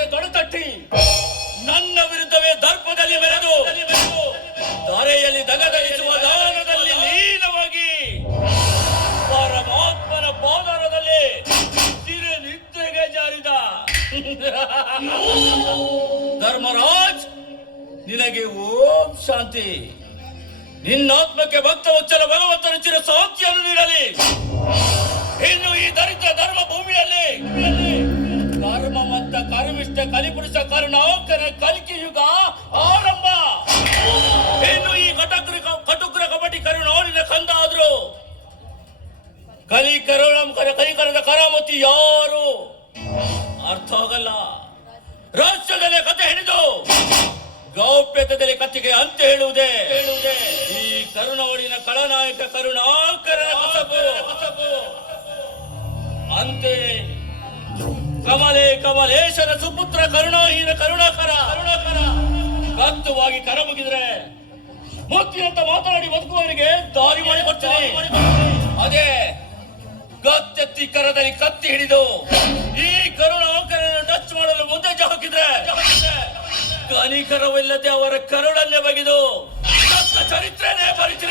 ಮುಂದೆ ತೊಡೆತಟ್ಟಿ ನನ್ನ ವಿರುದ್ಧವೇ ದರ್ಪದಲ್ಲಿ ಮೆರೆದು ಧರೆಯಲ್ಲಿ ದಗದಗಿಸುವ ದಾನದಲ್ಲಿ ಲೀನವಾಗಿ ಪರಮಾತ್ಮನ ಪಾದಾರದಲ್ಲಿ ಸಿರೆ ನಿದ್ರೆಗೆ ಜಾರಿದ ಧರ್ಮರಾಜ್, ನಿನಗೆ ಓಂ ಶಾಂತಿ. ನಿನ್ನಾತ್ಮಕ್ಕೆ ಭಕ್ತವತ್ಸಲ ಭಗವಂತನ ಚಿರ ಶಾಂತಿಯನ್ನು ನೀಡಲಿ. ಇನ್ನು ಈ ದರಿದ್ರ ಧರ್ಮ ಭೂಮಿಯಲ್ಲಿ ಕರ್ಮವಂತ ಕರ್ಮಿಷ್ಠ ಕಲಿಪುರುಷ ಕರುಣಾಕರ ಕಲಿಕೆ ಯುಗ ಆರಂಭ. ಇನ್ನು ಈ ಕಟುಗ್ರ ಕಪಟಿ ಕರುಣಾಡಿನ ಕಂದ ಆದ್ರು ಕಲಿಕರದ ಕರಾಮತಿ ಯಾರು ಅರ್ಥ ಆಗಲ್ಲ. ರಾಷ್ಟ್ರದಲ್ಲಿ ಕತೆ ಹಿಡಿದು ಗೌಪ್ಯತೆಯಲ್ಲಿ ಕತ್ತಿಗೆ ಅಂತ ಹೇಳುವುದೇ ಈ ಕರುಣಾವಳಿನ ಕಳನಾಯಕ ಕರುಣಾಕರ ಕಸಬು. ಅಂತೆ ಕಮಲೇಶನ ಸುಪುತ್ರ ಕರುಣಾಹೀನ ಕರುಣಾಕರ ಕತ್ತುವಾಗಿ ಕರ ಮುಗಿದ್ರೆ ಮುತ್ತಿನಂತ ಮಾತನಾಡಿ ಬದುಕುವವರಿಗೆ ದಾರಿ ಮಾಡಿ ಕೊಡ್ತೀನಿ. ಅದೇ ಗತ್ತೆತ್ತಿ ಕರದಲ್ಲಿ ಕತ್ತಿ ಹಿಡಿದು ಈ ಕರುಣಾಕರನ್ನು ಟಚ್ ಮಾಡಲು ಮುಂದೆ ಹಾಕಿದ್ರೆ ಕನಿಕರವಿಲ್ಲದೆ ಅವರ ಕರುಳನ್ನೇ ಬಗೆದು ಚರಿತ್ರೆನೇ ಬರಿತೀನಿ.